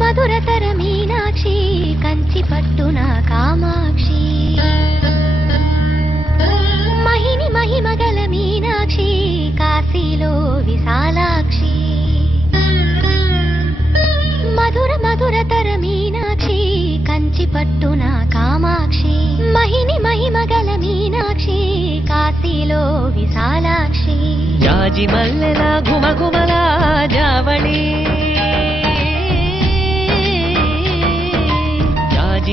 మధురతర మీనాక్షి కంచి పట్టున కామాక్షి మహిని మహిమగల మీనాక్షి కాశీలో విశాలాక్షి మధురతర మీనాక్షి కంచి పట్టున కామాక్షి మహిని మహిమగల మీనాక్షి కాశీలో విశాలాక్షి జాజి మల్లెల ఘుమఘుమల జావళి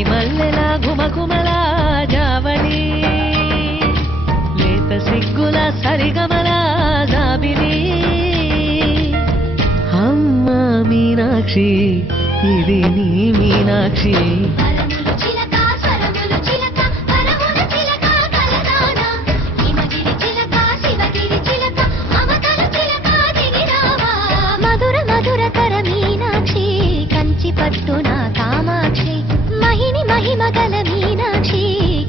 మల్లెల ఘుమఘుమల జావళి లేత సిగ్గుల సరిగమల జాబిలి అమ్మ మీనాక్షి ఇది నీ మీనాక్షి మధురతర మీనాక్షి కంచి పట్టున కామాక్షి మహిని మహిమగల మీనాక్షి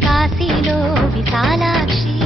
కాశీలో విశాలాక్షి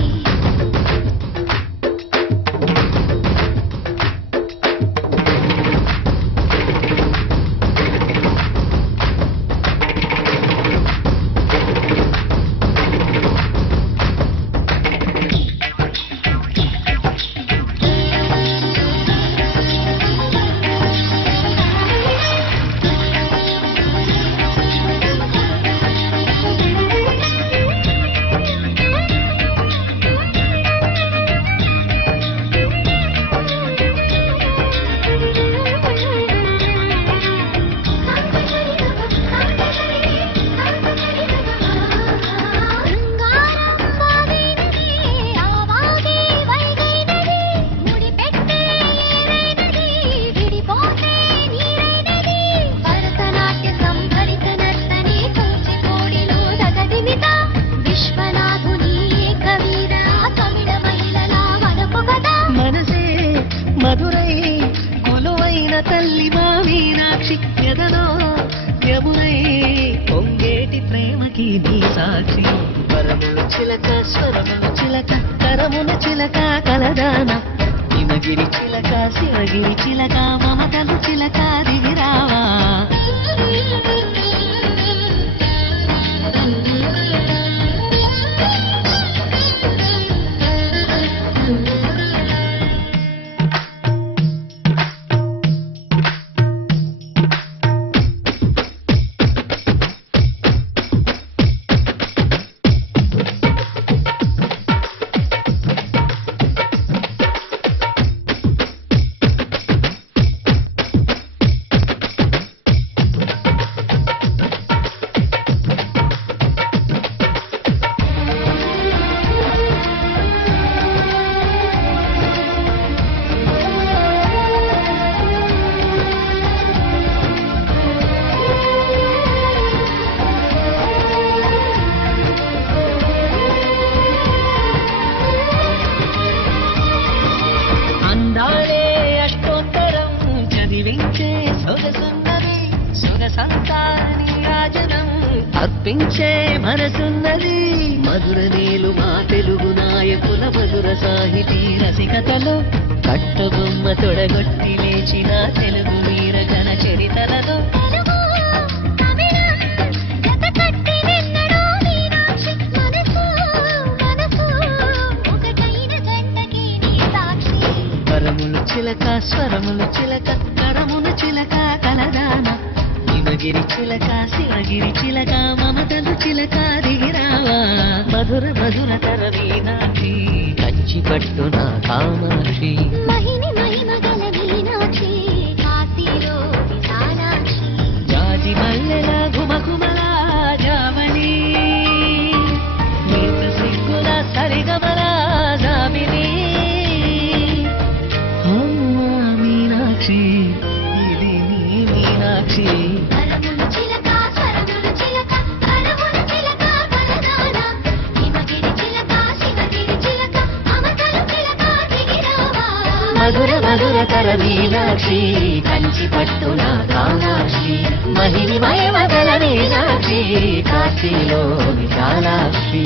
మధురై కొలువైన తల్లి మా మీనాక్షి ఎదలో యమునై పొంగేటి ప్రేమకి నీ సాక్షి వరములు చిలక స్వరములు చిలక కరమున చిలక కలదాన హిమగిరి చిలక శివగిరి చిలక మమతలు చిలక దిగిరావా అర్పించే మనసున్నది మధుర నీలు మా తెలుగు నాయకుల మధుర సాహితీ రసికతలో కట్టబొమ్మ తొడగొట్టి లేచిన తెలుగు వీర జన చరితలలో వరములు చిలక స్వరములు చిలక కరమున చిలక కలదాన హిమగిరి చిలక శివగిరి చిలక మమతలు చిలక దిగిరావా మధురతర మీనాక్షి కంచి పట్టున కామాక్షి మహిని మహిమగల మీనాక్షి కాశీలో విశాలాక్షి జాజి మల్లెల ఘుమఘుమల జావళి లేత సిగ్గుల సరిగమల జాబిలి అమ్మ మీనాక్షి ఇది నీ మీనాక్షి మధుర మధురతర మీనాక్షి కంచి పట్టున కామాక్షి మహిని మయమ